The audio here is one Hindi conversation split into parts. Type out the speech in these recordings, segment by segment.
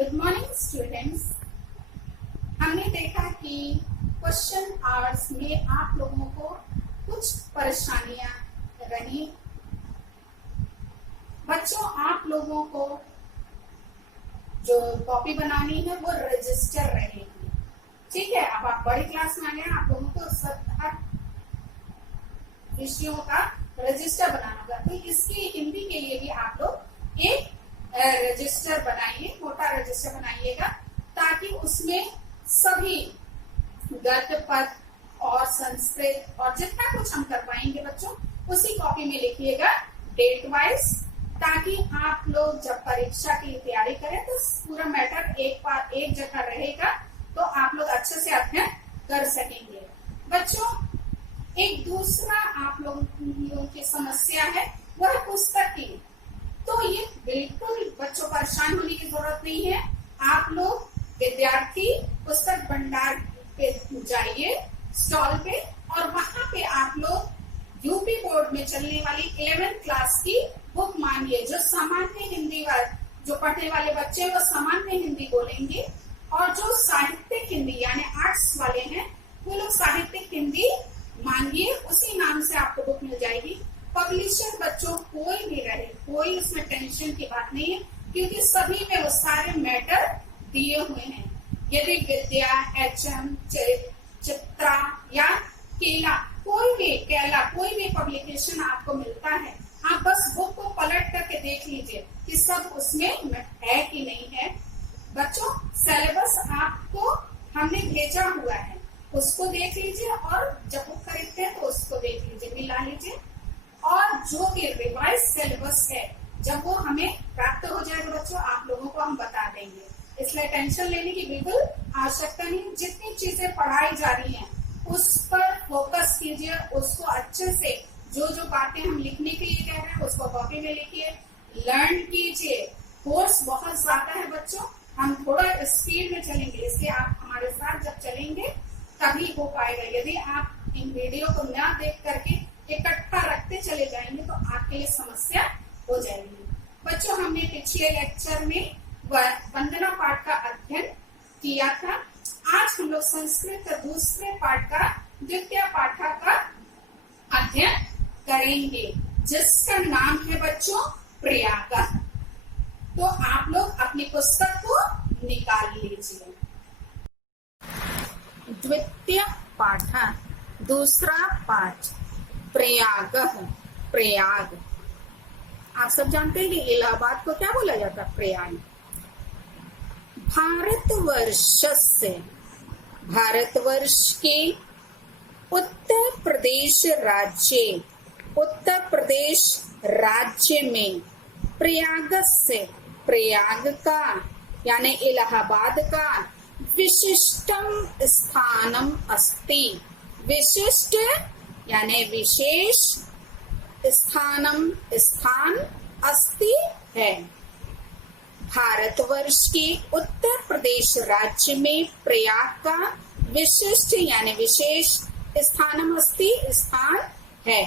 Good morning students. हमने देखा कि क्वेश्चन आवर्स में आप लोगों को कुछ परेशानियां रही। बच्चों, आप लोगों को जो कॉपी बनानी है वो रजिस्टर रहेगी, ठीक है। अब आप बड़ी क्लास में आ गए, आप लोगों को सब विषयों का रजिस्टर बनाना होगा। तो इसकी हिंदी के लिए भी आप लोग एक रजिस्टर बनाइए, मोटा रजिस्टर बनाइएगा, ताकि उसमें सभी गद्य पद और संस्कृत और जितना कुछ हम कर पाएंगे बच्चों उसी कॉपी में लिखिएगा डेट वाइज, ताकि आप लोग जब परीक्षा की तैयारी करें तो पूरा मैटर एक जगह रहेगा, तो आप लोग अच्छे से अध्ययन कर सकेंगे। बच्चों, एक दूसरा आप लोगों की समस्या है वह पुस्तक की। तो ये बिल्कुल बच्चों परेशान होने की जरूरत नहीं है। आप लोग विद्यार्थी पुस्तक भंडार पे जाइए, स्टॉल पे, और वहां पे आप लोग यूपी बोर्ड में चलने वाली 11th क्लास की बुक मांगिए। जो सामान्य हिंदी जो पढ़ने वाले बच्चे वो सामान्य हिंदी बोलेंगे, और जो साहित्यिक हिंदी यानी आर्ट्स वाले हैं वो लोग साहित्यिक हिंदी मांगिए। उसी नाम से आपको बुक मिल जाएगी। पब्लिशर बच्चों कोई भी रहे, कोई उसमें टेंशन की बात नहीं है, क्योंकि सभी में वो सारे मैटर दिए हुए हैं। यदि विद्या, HM, चित्रा या केला कोई भी पब्लिकेशन आपको मिलता है, आप बस बुक को पलट करके देख लीजिए कि सब उसमें है कि नहीं है। बच्चों, सिलेबस आपको हमने भेजा हुआ है, उसको देख लीजिए, और जब बुक खरीदते हैं तो उसको देख लीजिए, मिला लीजिए। और जो भी रिवाइज सिलेबस है जब वो हमें प्राप्त हो जाएगा बच्चों, आप लोगों को हम बता देंगे, इसलिए टेंशन लेने की बिल्कुल आवश्यकता नहीं। जितनी चीजें पढ़ाई जा रही हैं उस पर फोकस कीजिए, उसको अच्छे से जो बातें हम लिखने के लिए कह रहे हैं उसको कॉपी में लिखिए, लर्न कीजिए। कोर्स बहुत ज्यादा है बच्चों, हम थोड़ा स्पीड में चलेंगे, इसलिए आप हमारे साथ जब चलेंगे तभी हो पाएगा। यदि आप इन वीडियो को न देख करके इकट्ठा रखते चले जाएंगे तो आपके लिए समस्या हो जाएगी। बच्चों, हमने पिछले लेक्चर में वंदना पाठ का अध्ययन किया था। आज हम लोग संस्कृत का दूसरे पाठ का द्वितीय पाठा का अध्ययन करेंगे, जिसका नाम है बच्चों प्रयाग। तो आप लोग अपनी पुस्तक को निकाल लीजिए। द्वितीय पाठ, दूसरा पाठ प्रयाग। प्रयाग आप सब जानते हैं कि इलाहाबाद को क्या बोला जाता है? प्रयाग। भारतवर्ष के उत्तर प्रदेश राज्य में प्रयाग का यानी इलाहाबाद का विशिष्टम स्थानम अस्ति। विशिष्ट यानी विशेष, स्थान अस्ति है। भारतवर्ष के उत्तर प्रदेश राज्य में प्रयाग का विशिष्ट यानी विशेष स्थानम अस्ति स्थान है।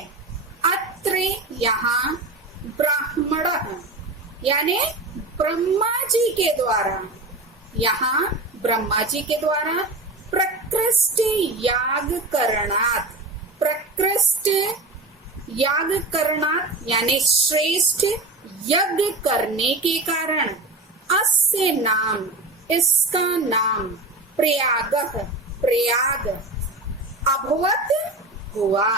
अत्र यहाँ ब्राह्मण यानी ब्रह्मा जी के द्वारा, यहाँ ब्रह्मा जी के द्वारा प्रकृष्ट याग करणात् यानी श्रेष्ठ यज्ञ करने के कारण अस्य नाम, इसका नाम प्रयाग अभवत हुआ।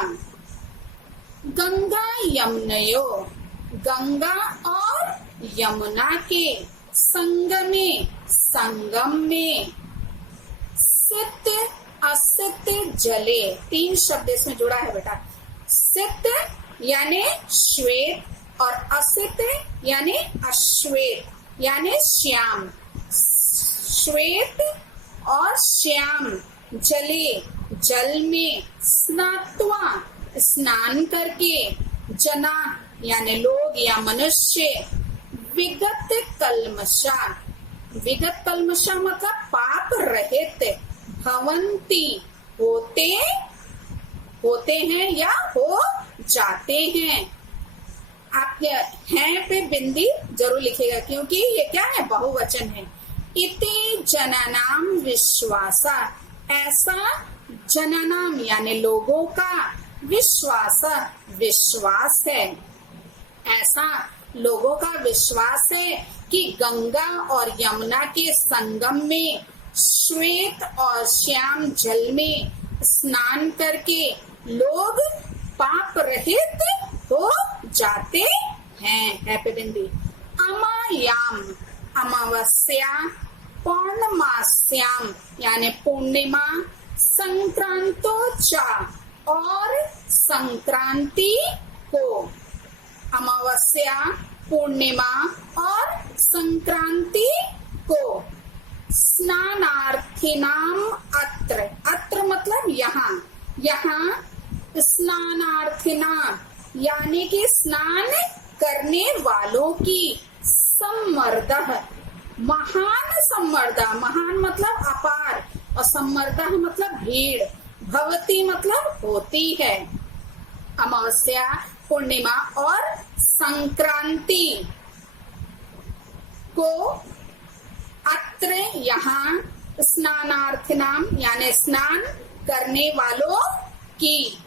गंगा यमुनयो, गंगा और यमुना के संगम में सित असित जले, 3 शब्द इसमें जुड़ा है बेटा। सित यानी श्वेत और असित यानी अश्वेत यानी श्याम। श्वेत और श्याम जले, जल में, स्नात्वा स्नान करके, जना यानी लोग या मनुष्य, विगत कल्मषा मतलब पाप रहित, भवंती होते हैं या हो जाते हैं। आप हैं पे बिंदी जरूर लिखेगा, क्योंकि ये क्या है? बहुवचन है। इति जननाम विश्वासा, ऐसा जननाम यानी लोगों का, विश्वास विश्वास है, ऐसा लोगों का विश्वास है कि गंगा और यमुना के संगम में श्वेत और श्याम जल में स्नान करके लोग पाप रहित हो जाते हैं। हैप्पी बिंदी। अमायाम अमावस्या, पौर्णमास्याम यानी पूर्णिमा, संक्रांतो चा और संक्रांति को, अमावस्या, पूर्णिमा और संक्रांति को, स्नानार्थिनाम अत्र, अत्र मतलब यहाँ, यहाँ स्नानार्थिनाम यानी कि स्नान करने वालों की, सम्मर्दः महान सम्मर्दा, महान मतलब अपार और सम्मर्दः मतलब भीड़, भवती मतलब होती है। अमावस्या, पूर्णिमा और संक्रांति को अत्र यहाँ, स्नानार्थिनाम यानी स्नान करने वालों की,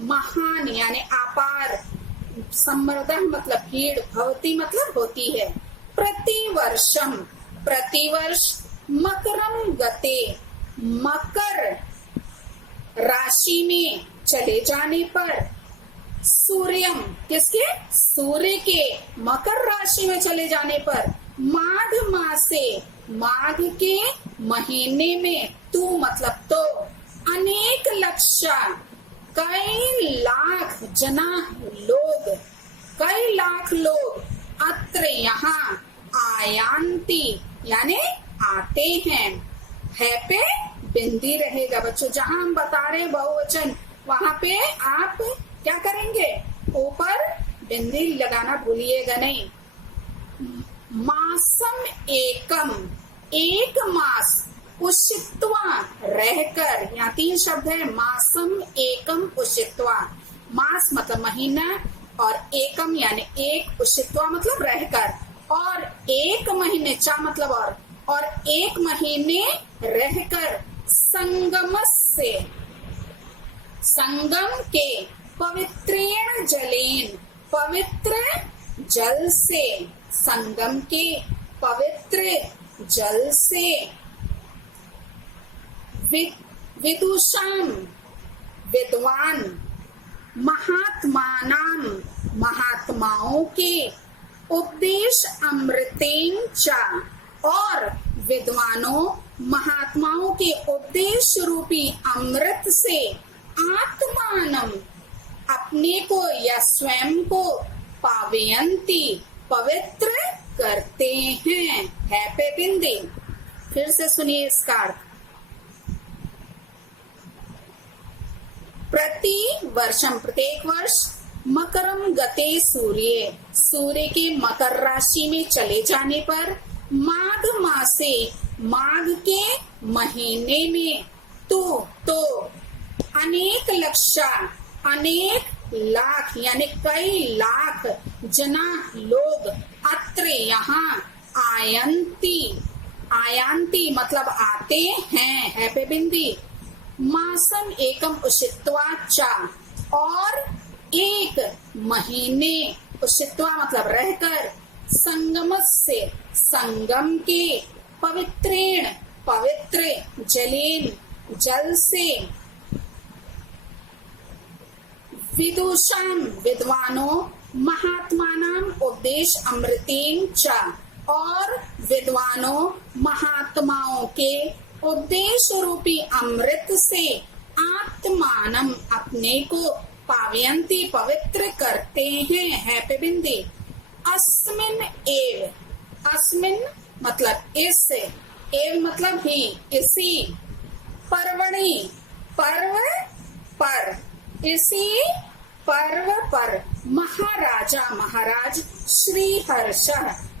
महान यानी अपार, सम्मर्दः मतलब भीड़, भवती मतलब होती है। प्रतिवर्षम प्रतिवर्ष, मकरम गते मकर राशि में चले जाने पर, सूर्यम किसके, सूर्य के मकर राशि में चले जाने पर, माघ मासे माघ के महीने में, तू मतलब तो, अनेक लक्षा कई लाख जना लोग, कई लाख लोग, अत्र यहाँ, आयांती यानी आते हैं। है पे बिंदी रहेगा बच्चों, जहाँ हम बता रहे बहुवचन वहाँ पे आप क्या करेंगे, ऊपर बिंदी लगाना भूलिएगा नहीं। मासम एकम, एक मास, उषित्वा रहकर, यहाँ 3 शब्द है, मासम एकम उषित्वा, मास मतलब महीना और एकम यानी एक, उषित्वा मतलब रहकर, और एक महीने, चा मतलब और एक महीने रहकर, संगम से, संगम के, पवित्रेण जलेन पवित्र जल से, संगम के पवित्र जल से, विदुषाम विद्वान, महात्मानाम महात्माओं के, उपदेश अमृतेन चा और विद्वानों महात्माओं के उपदेश रूपी अमृत से, आत्मानम अपने को या स्वयं को, पावयंती पवित्र करते हैं। है पे बिंदी। फिर से सुनिए इसका अर्थ। प्रति वर्षम प्रत्येक वर्ष, मकरम गते सूर्य, सूर्य के मकर राशि में चले जाने पर, माघ मासे माघ के महीने में, तो अनेक लक्षा अनेक लाख यानी कई लाख, जना लोग, अत्र यहाँ, आयंती आयांती मतलब आते हैं। है पे बिंदी। मासम एकम उषित्वा चा और एक महीने, उषित्वा मतलब रहकर, संगम से संगम के, पवित्रेण पवित्र, जलेन जल से, विदुषाम विद्वानों, महात्मानाम उपदेश अमृतेन च और विद्वानों महात्माओं के उपदेश रूपी अमृत से, आत्मानम अपने को, पावयंती पवित्र करते हैं। है पे बिंदी। अस्मिन एव, अस्मिन मतलब इस, एव मतलब ही, इसी, पर्वणि पर्व पर, इसी पर्व पर, महाराजा महाराज, श्री हर्ष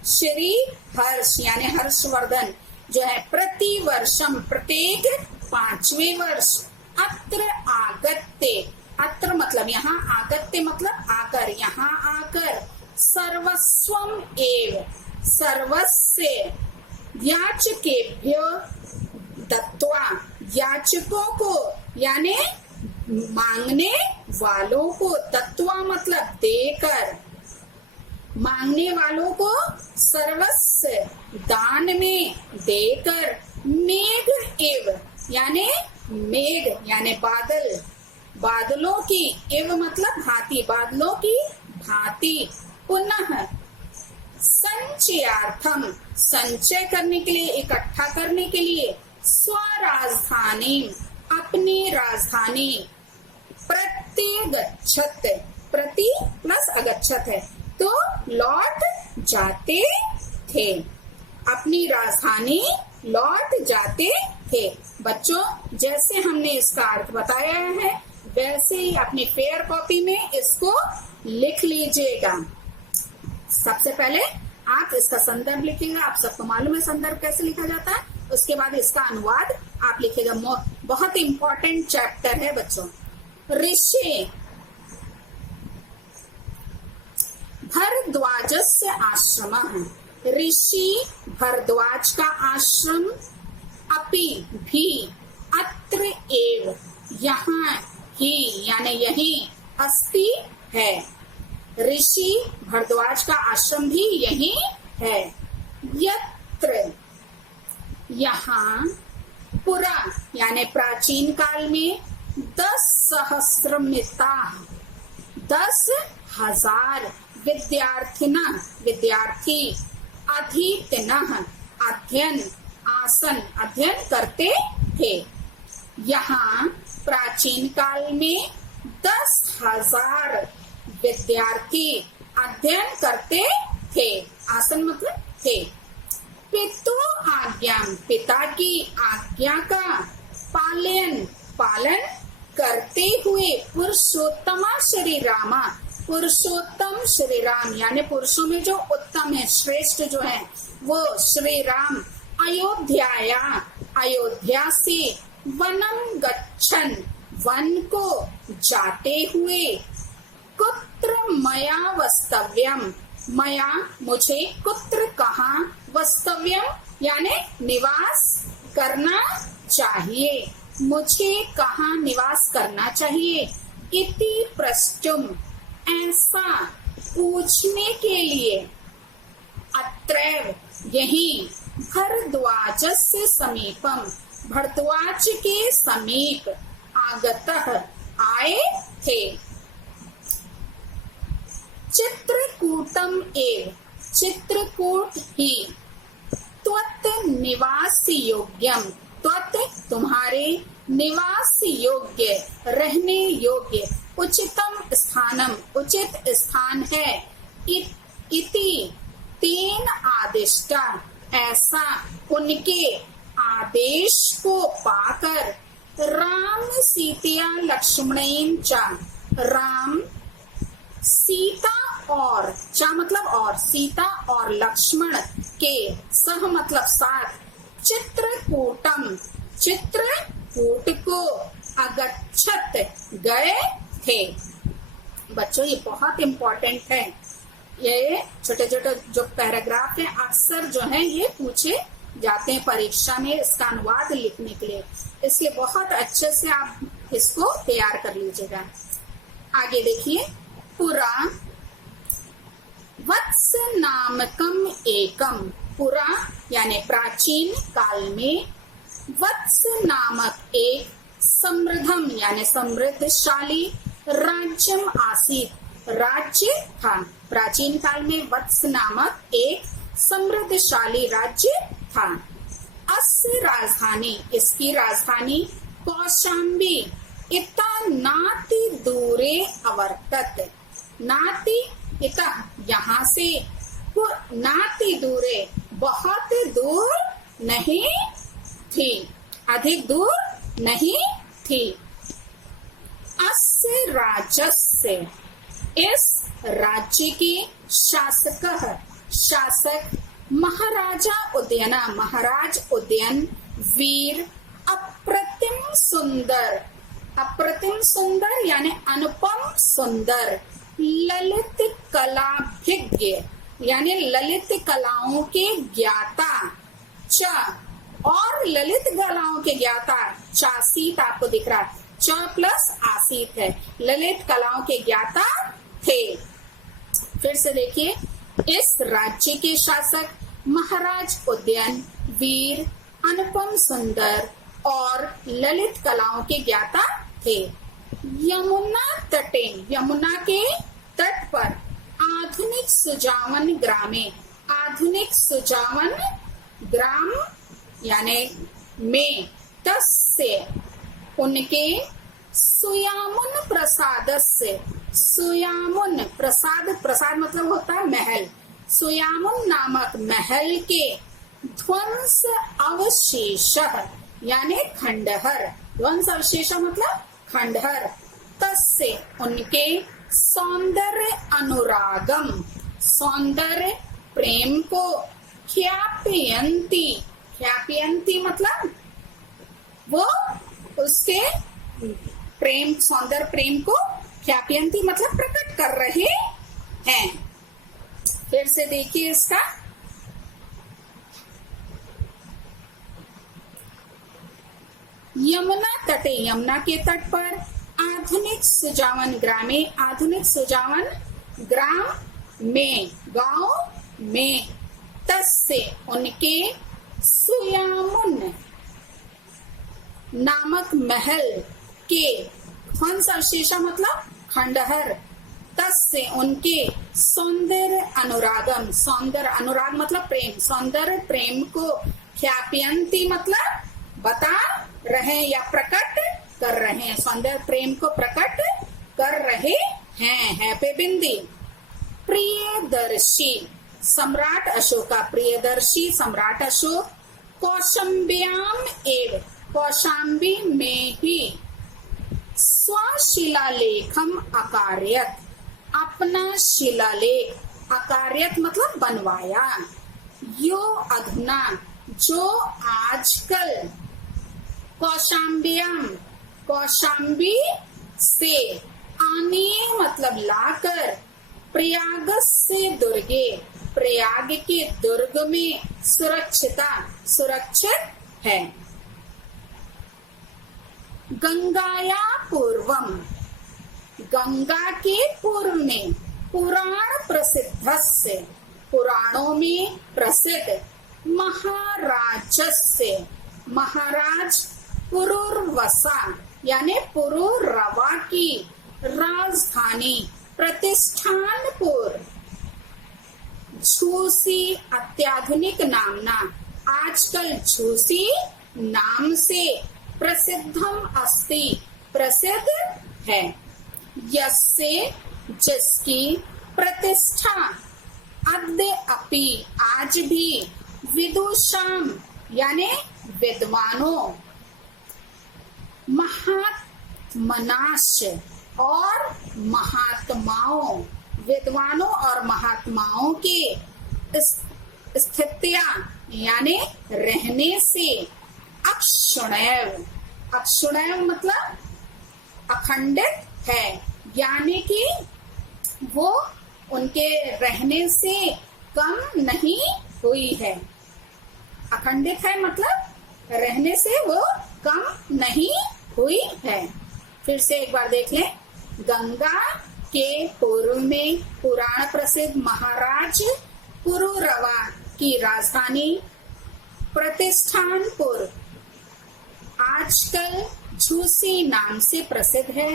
श्री हर्ष यानी हर्षवर्धन जो है, प्रति वर्षम प्रत्येक 5वें वर्ष, अत्र आगत्य, अत्र मतलब यहाँ, आगत्य मतलब आकर, यहाँ आकर, सर्वस्वम एव सर्वस्य याचकेभ्यो दत्वा, याचकों को यानी मांगने वालों को, दत्वा मतलब देकर, मांगने वालों को सर्वस्व दान में देकर, मेघ एव यानी मेघ यानी बादल, बादलों की, एव मतलब भांति, बादलों की भांति, पुनः संचयार्थम संचय करने के लिए, इकट्ठा करने के लिए, स्वराजधानी अपनी राजधानी, प्रत्यगच्छत, प्रति प्लस अगच्छत है तो लौट जाते थे, अपनी राजधानी लौट जाते थे। बच्चों जैसे हमने इसका अर्थ बताया है वैसे ही अपनी फेयर कॉपी में इसको लिख लीजिएगा। सबसे पहले आप इसका संदर्भ लिखिएगा, आप सबको मालूम है संदर्भ कैसे लिखा जाता है। उसके बाद इसका अनुवाद आप लिखिएगा। बहुत इंपॉर्टेंट चैप्टर है बच्चों। ऋषि भरद्वाजस्य आश्रमः, ऋषि भरद्वाज का आश्रम, अपि भी, अत्र एव यहाँ ही यानी यहीं, अस्ति है, ऋषि भरद्वाज का आश्रम भी यहीं है। यत्र यहाँ, पुरा यानी प्राचीन काल में, 10 सहस्रमिता 10,000 विद्यार्थिना विद्यार्थी, अधीतिनः अध्ययन, आसन अध्ययन करते थे। यहाँ प्राचीन काल में 10,000 विद्यार्थी अध्ययन करते थे, आसन मतलब थे। पितु आज्ञा, पिता की आज्ञा का पालन करते हुए, पुरुषोत्तमा श्री रामा, पुरुषोत्तम श्री राम यानी पुरुषों में जो उत्तम है, श्रेष्ठ जो है वो श्री राम, अयोध्या से, वनम गच्छन वन को जाते हुए, कुत्र मया वस्तव्यम, मया मुझे, कुत्र कहाँ, वस्तव्यम यानी निवास करना चाहिए, मुझे कहाँ निवास करना चाहिए, इति प्रष्टुम ऐसा पूछने के लिए, अत्रैव यही, भरद्वाजस्य समीपम भरद्वाज के समीप, आगतः आए थे। चित्रकूटम एव चित्रकूट ही, त्वत् निवास योग्यम त्वत् तुम्हारे, निवास योग्य रहने योग्य, उचितम स्थानम उचित स्थान है, इति तीन आदिष्टा ऐसा उनके आदेश को पाकर, राम सीतिया लक्ष्मणेन च, राम सीता और, चा मतलब और, सीता और लक्ष्मण के, सह मतलब साथ, चित्रकूटम चित्रकूट को, अगच्छत गए थे। बच्चों ये बहुत इम्पोर्टेंट है, ये छोटे छोटे जो पैराग्राफ है अक्सर जो है ये पूछे जाते हैं परीक्षा में इसका अनुवाद लिखने के लिए, इसलिए बहुत अच्छे से आप इसको तैयार कर लीजिएगा। आगे देखिए, पुरा वत्स नामकम एकम, पुरा यानी प्राचीन काल में, वत्स नामक एक, समृद्धम यानी समृद्धशाली, राज्यम आसीत राज्य था। प्राचीन काल में वत्स नामक एक समृद्धशाली राज्य था। अस्य राजधानी इसकी राजधानी, कौशाम्बी इता नाति दूरे अवर्तत, नाति इता यहाँ से, नाति दूरे बहुत दूर नहीं थी, अधिक दूर नहीं थी। अस्य राजस्य इस राज्य की, शासक महाराजा उदयना महाराज उदयन, वीर अप्रतिम सुंदर यानी अनुपम सुंदर, ललित कलाभिज्ञ यानी ललित कलाओं के ज्ञाता, च और ललित कलाओं के ज्ञाता चासीत, आपको दिख रहा है च प्लस आसीत है, ललित कलाओं के ज्ञाता थे। फिर से देखिए, इस राज्य के शासक महाराज उदयन वीर अनुपम सुंदर और ललित कलाओं के ज्ञाता थे। यमुना तटे, यमुना के तट पर आधुनिक सुजावन ग्रामे, आधुनिक सुजावन ग्राम यानी में तस्य उनके सुयामुन प्रसाद से, सुयामुन प्रसाद, प्रसाद मतलब होता है महल, सुयामुन नामक महल के ध्वंस अवशेष यानी खंडहर, ध्वंस अवशेष मतलब खंडहर, तस्य उनके सौंदर्य अनुरागम, सौंदर्य प्रेम को ख्यापयंती, ख्यापयंती मतलब वो उसके प्रेम, सौंदर्य प्रेम को ख्यापयंती मतलब प्रकट कर रहे हैं। फिर से देखिए इसका, यमुना तटे, यमुना के तट पर आधुनिक सुजावन ग्रामे, आधुनिक सुजावन ग्राम में, गांव में, तस्य उनके सुयामुन नामक महल के ध्वंस अवशेष मतलब खंडहर, तस्य उनके सौंदर्य अनुरागम, सौंदर्य अनुराग मतलब प्रेम, सौंदर्य प्रेम को ख्यापयंती मतलब बता रहे या प्रकट कर रहे हैं, सौंदर्य प्रेम को प्रकट कर रहे हैं। है पे बिंदी। प्रियदर्शी, सम्राट अशोक का, प्रियदर्शी सम्राट अशोक कौशंब्याम एव, कौशाम्बी में ही स्वशिलालेखम अकार्यत, अपना शिलालेख, अकार्यत मतलब बनवाया, यो अधुना जो आजकल, कौशाम्बियम कौशाम्बी से, आने मतलब लाकर, प्रयाग से दुर्गे, प्रयाग के दुर्ग में सुरक्षिता, सुरक्षित है। गंगाया पूर्वम, गंगा के पूर्व में, पुराण प्रसिद्धस्य, पुराणों में प्रसिद्ध, महाराजस्य, महाराज पुरुरवसा यानी पुरुरवा की राजधानी प्रतिष्ठानपुर, झूसी अत्याधुनिक नामना, आजकल झूसी नाम से प्रसिद्धम अस्ति, प्रसिद्ध है। यस्से जिसकी प्रतिष्ठा अद्य अपि आज भी, विदुषाम यानी विद्वानों, महात्मनाश और महात्माओं, विद्वानों और महात्माओं के स्थितिया यानी रहने से, अक्षुणैव, अक्षुणैव मतलब अखंडित है, यानी कि वो उनके रहने से कम नहीं हुई है। अखंडित है मतलब रहने से वो कम नहीं हुई है। फिर से एक बार देख लें, गंगा के पूर्व में पुराण प्रसिद्ध महाराज पुरुरवा की राजधानी प्रतिष्ठानपुर आजकल झूसी नाम से प्रसिद्ध है।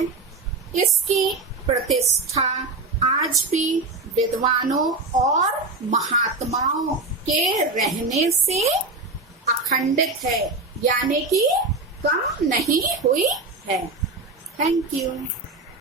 इसकी प्रतिष्ठा आज भी विद्वानों और महात्माओं के रहने से अखंडित है, यानी कि कम नहीं हुई है। Thank you.